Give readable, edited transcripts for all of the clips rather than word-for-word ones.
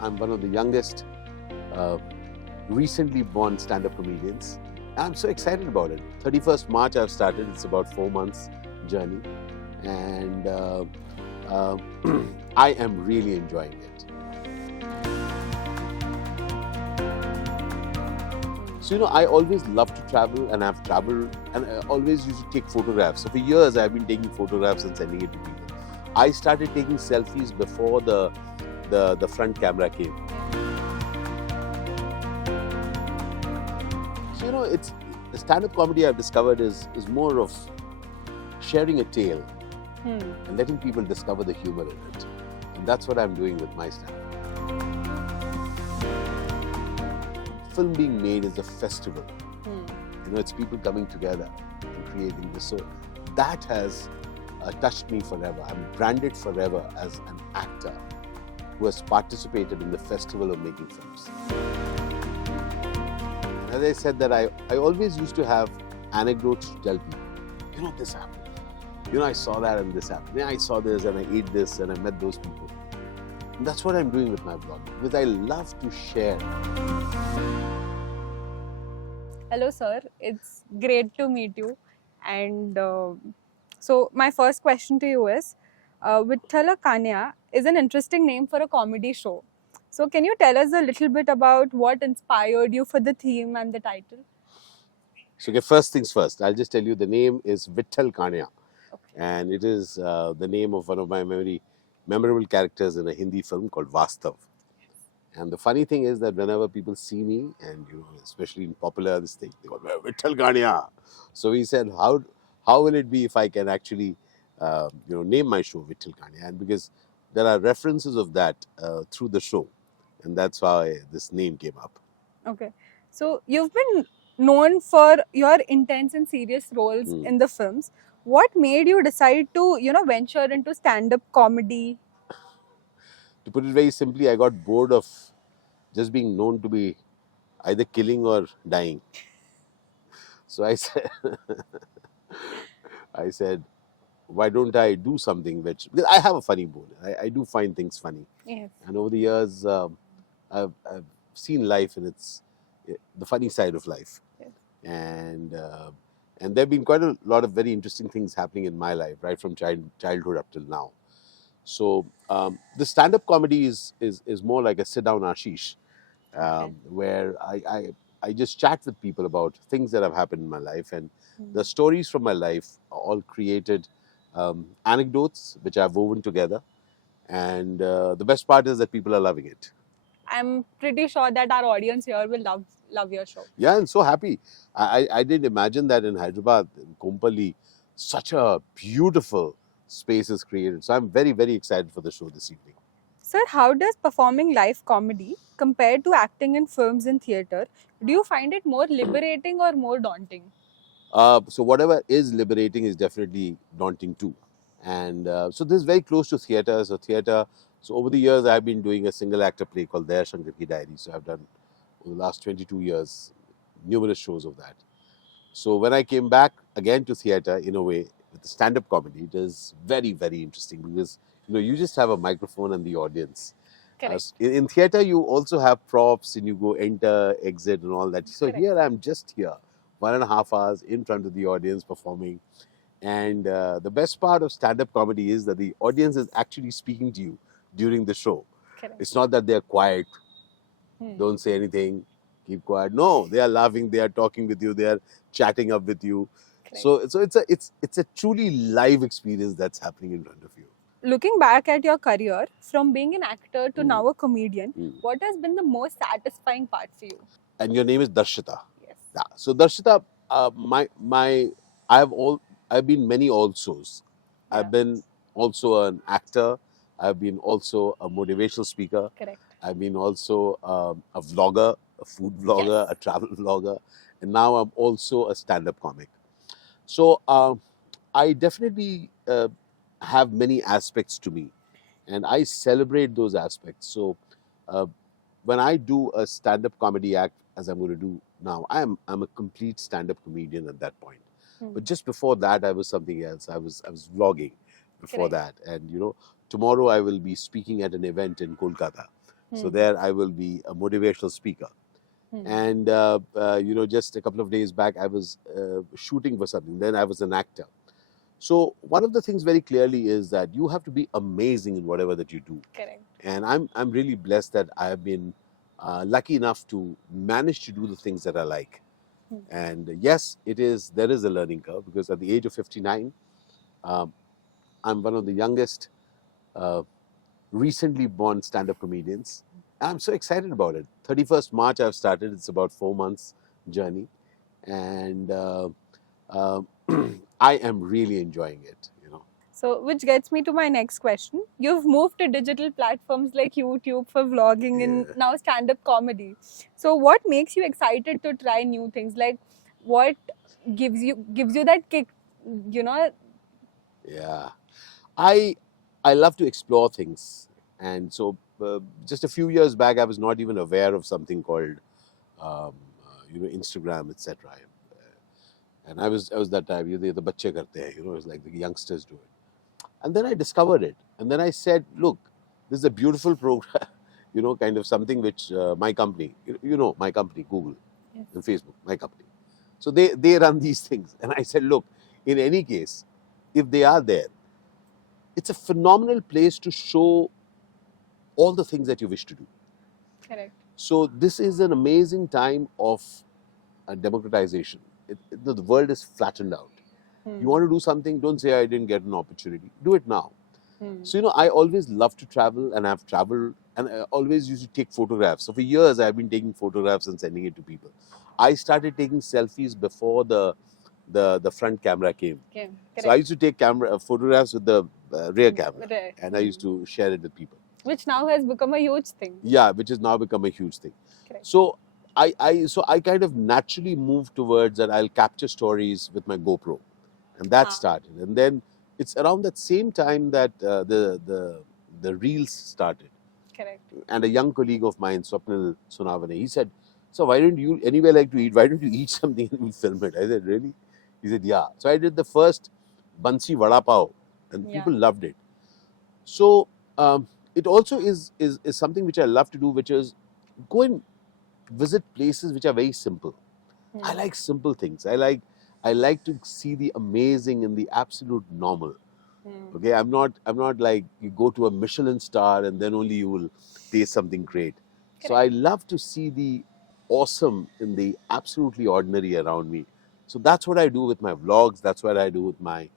I'm one of the youngest uh, recently born stand-up comedians. I'm so excited about it. 31st March I've started. It's about 4 months journey, and uh, I am really enjoying it. So, I always love to travel, and I've traveled, and I always used to take photographs. So for years I've been taking photographs and sending it to people. I started taking selfies before the front camera came. So, it's the stand-up comedy I've discovered is more of sharing a tale and letting people discover the humor in it. And that's what I'm doing with my stand-up. Film being made is a festival. It's people coming together and creating this. So that has touched me forever. I'm branded forever as an actor who has participated in the festival of making films. As I said, that I always used to have anecdotes to tell people. This happened. I saw that and this happened. I saw this and I ate this and I met those people. And that's what I'm doing with my blog, because I love to share. Hello, sir. It's great to meet you. And so, my first question to you is Whala Kaa is an interesting name for a comedy show. So, can you tell us a little bit about what inspired you for the theme and the title? So, okay, first things first, I'll just tell you the name is Whala Kaa. Okay. And it is the name of one of my very memorable characters in a Hindi film called Vastav. And the funny thing is that whenever people see me, and especially in popular this thing, they go, Witthal Gania. So we said, how will it be if I can actually name my show Witthal Gania? And because there are references of that through the show, and that's why this name came up. Okay. So, you've been known for your intense and serious roles in the films. What made you decide to, venture into stand-up comedy? To put it very simply, I got bored of just being known to be either killing or dying. So I said, why don't I do something because I have a funny bone. I do find things funny. Yes. And over the years, I've seen life in the funny side of life. Yes. And there have been quite a lot of very interesting things happening in my life, right from childhood up till now. So the stand-up comedy is more like a sit-down Ashish, where I just chat with people about things that have happened in my life, and the stories from my life are all created anecdotes which I've woven together. And the best part is that people are loving it. I'm pretty sure that our audience here will love your show. Yeah, and so happy. I didn't imagine that in Hyderabad, in Kompally, such a beautiful space is created. So I'm very, very excited for the show this evening. Sir, how does performing live comedy compare to acting in films and theatre? Do you find it more liberating or more daunting? So whatever is liberating is definitely daunting too. And so this is very close to theatre. So over the years, I've been doing a single actor play called Daya Shankar Ki Diary. So I've done, over the last 22 years, numerous shows of that. So when I came back again to theatre, in a way, with the stand-up comedy, it is very, very interesting because, you just have a microphone and the audience. Correct. In theatre, you also have props and you go enter, exit and all that. So Correct. here I'm just here, 1.5 hours in front of the audience performing. And the best part of stand-up comedy is that the audience is actually speaking to you during the show. Correct. It's not that they're quiet, don't say anything, keep quiet. No, they are laughing, they are talking with you, they are chatting up with you. Correct. So it's a truly live experience that's happening in front of you. Looking back at your career, from being an actor to now a comedian, what has been the most satisfying part for you? And your name is Darshita. Yes. Yeah. So Darshita, I've been many alsos. Yeah. I've been also an actor. I've been also a motivational speaker. Correct. I've been also a vlogger, a food vlogger, a travel vlogger, and now I'm also a stand-up comic. So I definitely have many aspects to me, and I celebrate those aspects. So when I do a stand-up comedy act, as I'm going to do now, I'm a complete stand-up comedian at that point. But just before that, I was something else. I was vlogging before that, and tomorrow I will be speaking at an event in Kolkata. So there I will be a motivational speaker. And just a couple of days back, I was shooting for something. Then I was an actor. So one of the things very clearly is that you have to be amazing in whatever that you do. Correct. And I'm really blessed that I have been lucky enough to manage to do the things that I like. And yes, there is a learning curve, because at the age of 59, I'm one of the youngest recently born stand-up comedians. I'm so excited about it. 31st March I've started. It's about 4 months journey, and I am really enjoying it. So, which gets me to my next question. You've moved to digital platforms like YouTube for vlogging and now stand-up comedy. So, what makes you excited to try new things? Like, what gives you that kick? You know. Yeah, I love to explore things, and so just a few years back, I was not even aware of something called Instagram, etc. And I was that time, the bacche karte hai, it's like the youngsters do it. And then I discovered it. And then I said, look, this is a beautiful program, kind of something which my company, my company, Google and Facebook, my company. So they run these things. And I said, look, in any case, if they are there, it's a phenomenal place to show all the things that you wish to do. Correct. So this is an amazing time of democratization. The world is flattened out. You want to do something, don't say I didn't get an opportunity. Do it now. So, I always love to travel, and I've traveled, and I always used to take photographs. So for years, I've been taking photographs and sending it to people. I started taking selfies before the front camera came. Okay. So I used to take photographs with the rear camera, Right. and I used to share it with people. Which now has become a huge thing. Yeah, which has now become a huge thing. Correct. So I kind of naturally moved towards that. I'll capture stories with my GoPro, and that started. And then it's around that same time that the reels started. Correct. And a young colleague of mine, Swapnil Sunavane, he said, "So why don't you anywhere like to eat? Why don't you eat something and we film it?" I said, "Really?" He said, "Yeah." So I did the first Bansi Vada Pav, and people loved it. So it also is something which I love to do, which is go and visit places which are very simple. I like simple things. I like to see the amazing in the absolute normal. Okay, I'm not like you go to a Michelin star and then only you will taste something great. So I love to see the awesome in the absolutely ordinary around me. So that's what I do with my vlogs. That's what I do with my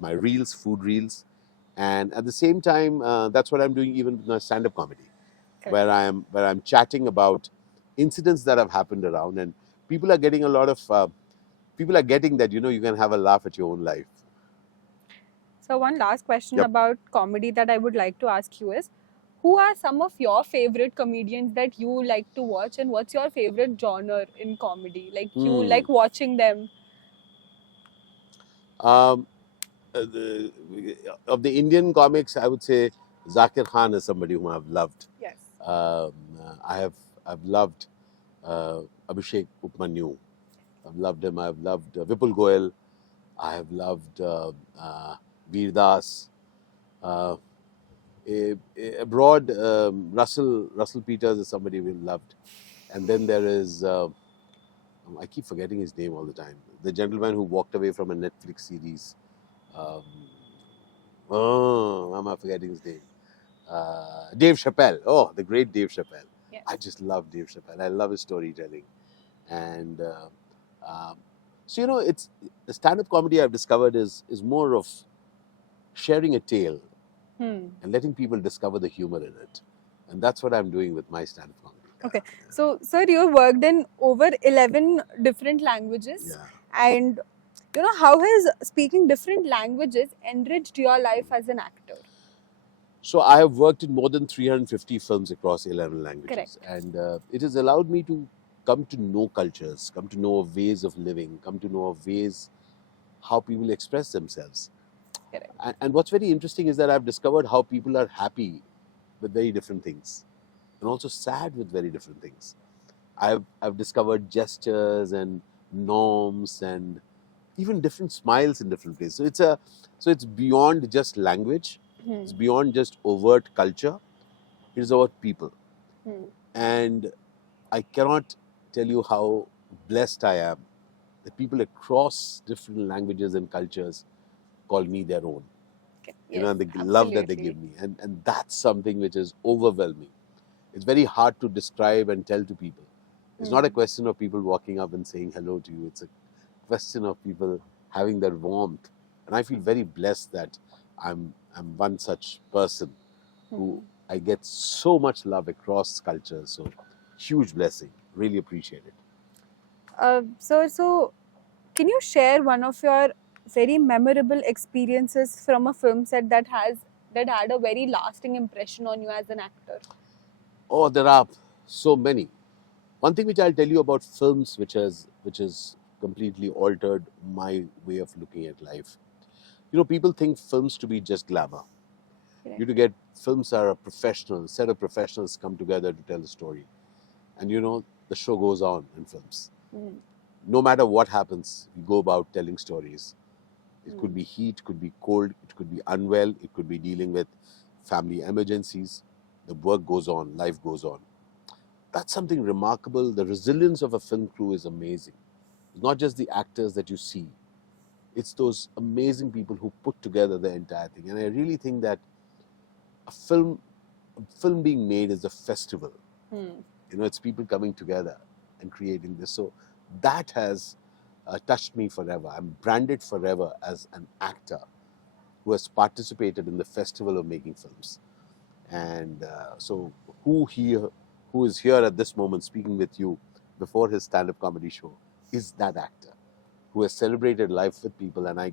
reels, food reels, and at the same time, that's what I'm doing even with my stand-up comedy, where I'm chatting about incidents that have happened around, and people are getting a lot of people are getting that you can have a laugh at your own life. So one last question about comedy that I would like to ask you is, who are some of your favorite comedians that you like to watch, and what's your favorite genre in comedy? Like you like watching them? Of the Indian comics, I would say Zakir Khan is somebody whom I've loved. Yes. I've loved Abhishek Upmanyu. I've loved him. I've loved Vipul Goyal. I have loved Veer Das. Abroad, Russell Peters is somebody we loved. And then there is, I keep forgetting his name all the time, the gentleman who walked away from a Netflix series. I'm not forgetting his name. Dave Chappelle. Oh, the great Dave Chappelle. Yes. I just love Dave Chappelle. I love his storytelling. And so, it's the stand-up comedy I've discovered is more of sharing a tale and letting people discover the humor in it. And that's what I'm doing with my stand-up comedy. Okay. So, sir, you worked in over 11 different languages. And, how has speaking different languages enriched your life as an actor? So I have worked in more than 350 films across 11 languages. Correct. And it has allowed me to come to know cultures, come to know ways of living, come to know ways how people express themselves. Correct. And what's very interesting is that I've discovered how people are happy with very different things and also sad with very different things. I've discovered gestures and norms and even different smiles in different places. So it's beyond just language. It's beyond just overt culture. It is about people. Hmm. And I cannot tell you how blessed I am that people across different languages and cultures call me their own. Okay. You Yes, know, and the love that they give absolutely. me. And that's something which is overwhelming. It's very hard to describe and tell to people. It's not a Hmm. question of people walking up and saying hello to you. It's a question of people having that warmth. And I feel very blessed that I'm one such person who Hmm. I get so much love across cultures. So huge blessing. Really appreciate it. So can you share one of your very memorable experiences from a film set that had a very lasting impression on you as an actor? Oh, there are so many. One thing which I'll tell you about films, which has completely altered my way of looking at life. You know, people think films to be just glamour. Correct. You to get films are a professional set of professionals come together to tell a story, and you know the show goes on in films. Hmm. No matter what happens, we go about telling stories. It Hmm. could be heat, could be cold, it could be unwell, it could be dealing with family emergencies. The work goes on, life goes on. That's something remarkable. The resilience of a film crew is amazing. It's not just the actors that you see, it's those amazing people who put together the entire thing. And I really think that a film, a film being made is a festival. Hmm. You know, it's people coming together and creating this. So that has touched me forever. I'm branded forever as an actor who has participated in the festival of making films. And so, who here, who is here at this moment speaking with you before his stand-up comedy show, is that actor who has celebrated life with people, and I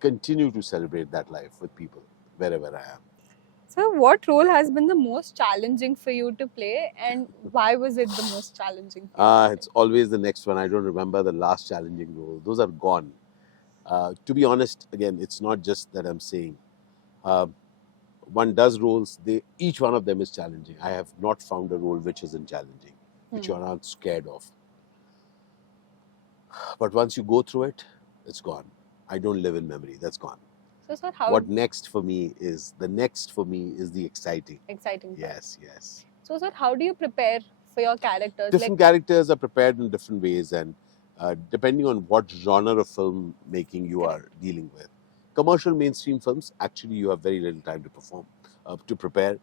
continue to celebrate that life with people wherever I am. So, what role has been the most challenging for you to play, and why was it the most challenging for you to play? It's always the next one. I don't remember the last challenging role. Those are gone. To be honest, again, it's not just that I'm saying. Uh, One does roles, they each one of them is challenging. I have not found a role which isn't challenging, which you Hmm. are not scared of. But once you go through it, it's gone. I don't live in memory. That's gone. So, sir, how What next for me is the next for me is the exciting. exciting part. Yes, yes. So, sir, how do you prepare for your characters? Like, Different characters are prepared in different ways, and depending on what genre of film making you are correct. dealing with. Commercial mainstream films, actually, you have very little time to perform, to prepare.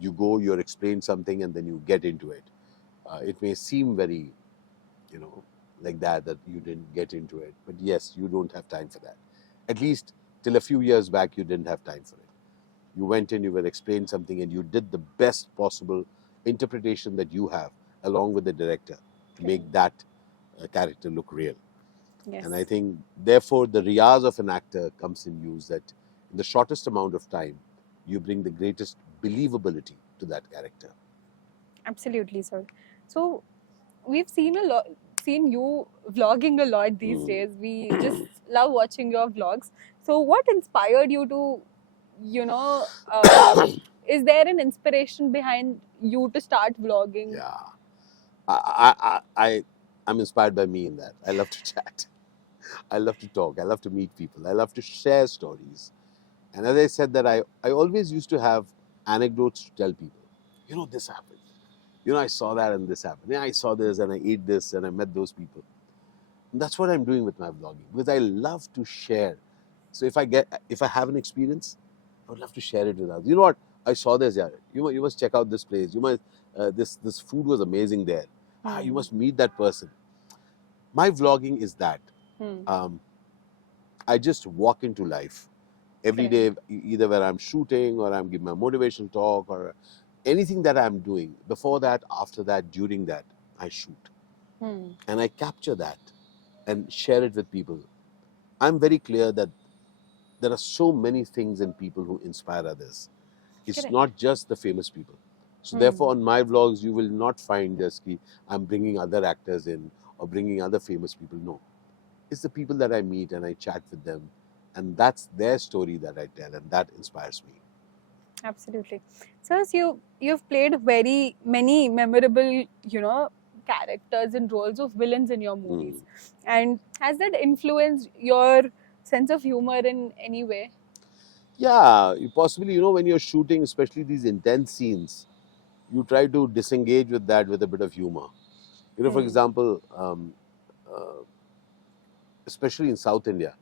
You go, you're explained something, and then you get into it. It may seem very, you know, like that you didn't get into it, but yes, you don't have time for that. At least till a few years back, you didn't have time for it. You went in, you were explained something, and you did the best possible interpretation that you have, along with the director, to Correct. make that character look real. Yes. And I think, therefore, the riyaz of an actor comes in use that in the shortest amount of time, you bring the greatest believability to that character. Absolutely, sir. So, we've seen you vlogging a lot these Mm. days. We just love watching your vlogs. So, what inspired you to, you know, is there an inspiration behind you to start vlogging? Yeah. I'm inspired by me in that. I love to chat. I love to talk. I love to meet people. I love to share stories. And as I said, that I always used to have anecdotes to tell people. You know, this happened. You know, I saw that and this happened. Yeah, I saw this and I ate this and I met those people. And that's what I'm doing with my vlogging because I love to share. So if I have an experience, I would love to share it with others. You know what? I saw this. Yeah, you must check out this place. You must this food was amazing there. You Hmm. must meet that person. My vlogging is that. Hmm. Um, I just walk into life every Correct. day, either where I'm shooting or I'm giving my motivational talk or anything that I'm doing. Before that, after that, during that, I shoot Hmm. and I capture that and share it with people. I'm very clear that there are so many things in people who inspire others. It's Correct. not just the famous people. So Hmm. therefore, on my vlogs, you will not find just I'm bringing other actors in or bringing other famous people. No, it's the people that I meet and I chat with them, and that's their story that I tell, and that inspires me. Absolutely. So, as you've played very many memorable, characters and roles of villains in your Mm. movies, and has that influenced your sense of humor in any way? Yeah, you possibly, when you're shooting, especially these intense scenes, you try to disengage with that with a bit of humor. For example, uh, especially in South India,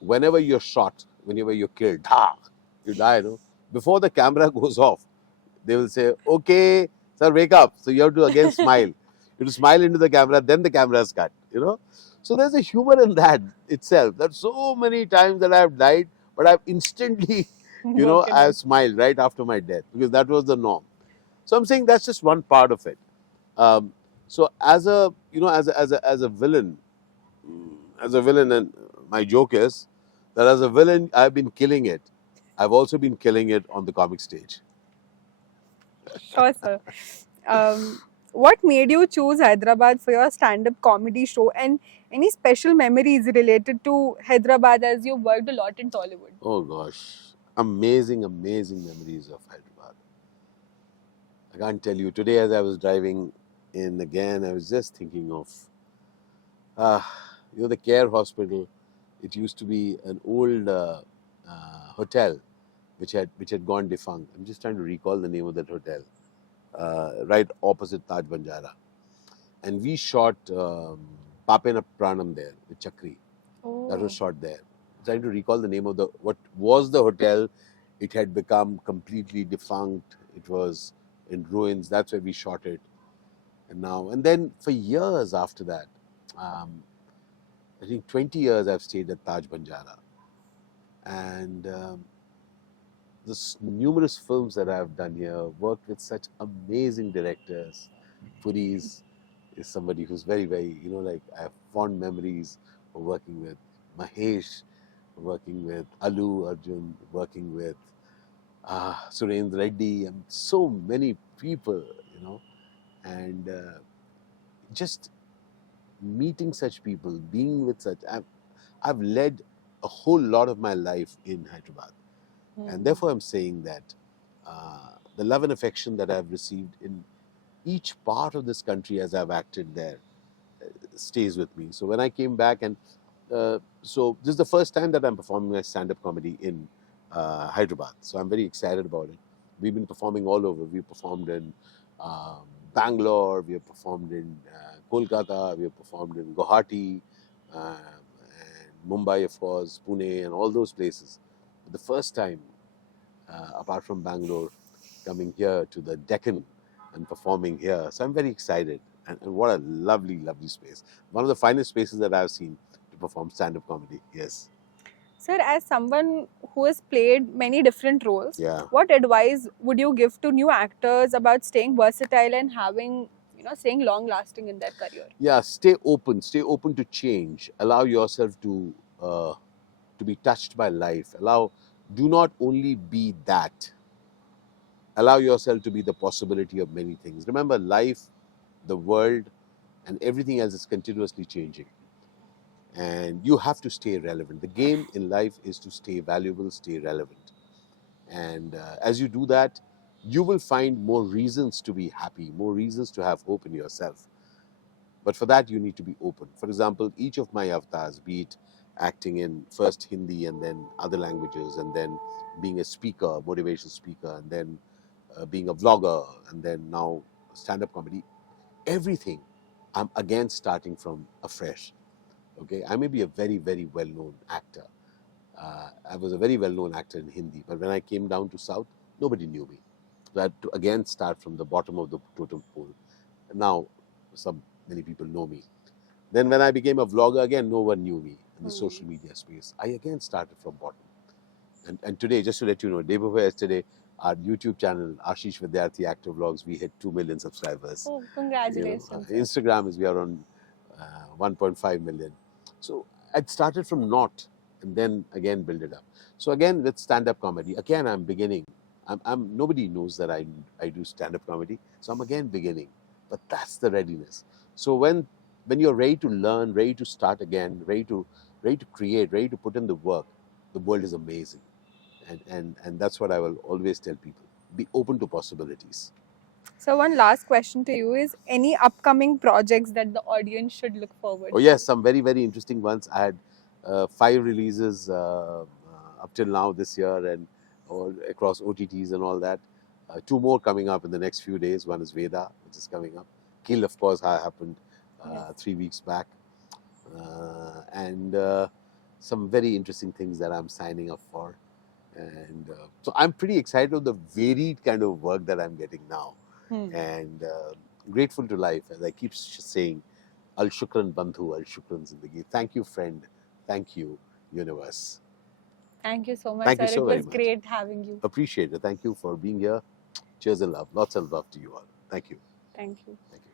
whenever you're shot, whenever you're killed, you die, no? Before the camera goes off, they will say, okay, sir, wake up. So you have to again smile. You have to smile into the camera, then the camera is cut. So there's a humor in that itself. There's so many times that I've died, but I've instantly, Woken I've up. smiled right after my death because that was the norm. So I'm saying that's just one part of it. Um, so as a villain, and my joke is that as a villain, I've been killing it. I've also been killing it on the comic stage. Sure, sir. Um, what made you choose Hyderabad for your stand-up comedy show, and any special memories related to Hyderabad as you worked a lot in Tollywood? Oh gosh, amazing, amazing memories of Hyderabad. I can't tell you. Today, as I was driving in again, I was just thinking of, uh, the Care Hospital. It used to be an old hotel which had gone defunct. I'm just trying to recall the name of that hotel. Right opposite Taj Banjara, and we shot Papena Pranam there with Chakri. That was Oh, shot there. Trying to recall the name of what was the hotel. It had become completely defunct. It was in ruins. That's where we shot it. And then for years after that, um, I think 20 years I've stayed at Taj Banjara, and the numerous films that I've done here, worked with such amazing directors. Puris is somebody who's very, very, like I have fond memories of working with Mahesh, working with Alu Arjun, working with Surendra Reddy, and so many people, and just meeting such people, being with such. I've led a whole lot of my life in Hyderabad, and therefore I'm saying that the love and affection that I've received in each part of this country as I've acted there stays with me. So when I came back, and so this is the first time that I'm performing my stand-up comedy in Hyderabad. So I'm very excited about it. We've been performing all over. We performed in um, Bangalore. We have performed in Kolkata. We have performed in Guwahati, and Mumbai, of course, Pune, and all those places. But the first time, apart from Bangalore, coming here to the Deccan and performing here. So I'm very excited. And what a lovely, lovely space. One of the finest spaces that I've seen to perform stand-up comedy. Yes. sir, as someone who has played many different roles, Yeah. what advice would you give to new actors about staying versatile and having, staying long lasting in their career? Yeah. Stay open. Stay open to change. Allow yourself to be touched by life. Do not only be that. Allow yourself to be the possibility of many things. Remember, life, the world, and everything else is continuously changing. And you have to stay relevant. The game in life is to stay valuable, stay relevant. And as you do that, you will find more reasons to be happy, more reasons to have hope in yourself. But for that, you need to be open. For example, each of my avatars, be it acting in first Hindi and then other languages, and then being a speaker, motivational speaker, and then being a vlogger, and then now stand up comedy, everything, I'm again starting from afresh. Okay, I may be a very, very well known actor. I was a very well known actor in Hindi, but when I came down to South, nobody knew me. So I had to again start from the bottom of the totem pole. Now, many people know me. Then when I became a vlogger, again, no one knew me in the social media space. I again started from bottom. And today, just to let you know, day before yesterday, our YouTube channel, Ashish Vidyarthi Actor Vlogs, we hit 2 million subscribers. Oh, congratulations. Sir. Instagram we are on 1.5 million. So I'd started from naught and then again build it up. So again with stand-up comedy, again I'm beginning. I'm nobody knows that I do stand-up comedy, so I'm again beginning. But that's the readiness. So when you're ready to learn, ready to start again, ready to create, ready to put in the work, the world is amazing. And that's what I will always tell people. Be open to possibilities. So one last question to you is, any upcoming projects that the audience should look forward Oh to? yes, some very, very interesting ones. I had 5 releases up till now this year, and all across OTTs and all that. Two more coming up in the next few days. One is Veda, which is coming up. Kill, of course, happened Yes. 3 weeks back. And some very interesting things that I'm signing up for. And so I'm pretty excited of the varied kind of work that I'm getting now. And grateful to life, as I keep saying, Al Shukran Bandhu, Al Shukran Zindagi. Thank you, friend. Thank you, universe. Thank you so much, Thank sir. you so It very was much. great having you. Appreciate it. Thank you for being here. Cheers and love. Lots of love to you all. Thank you. Thank you. Thank you.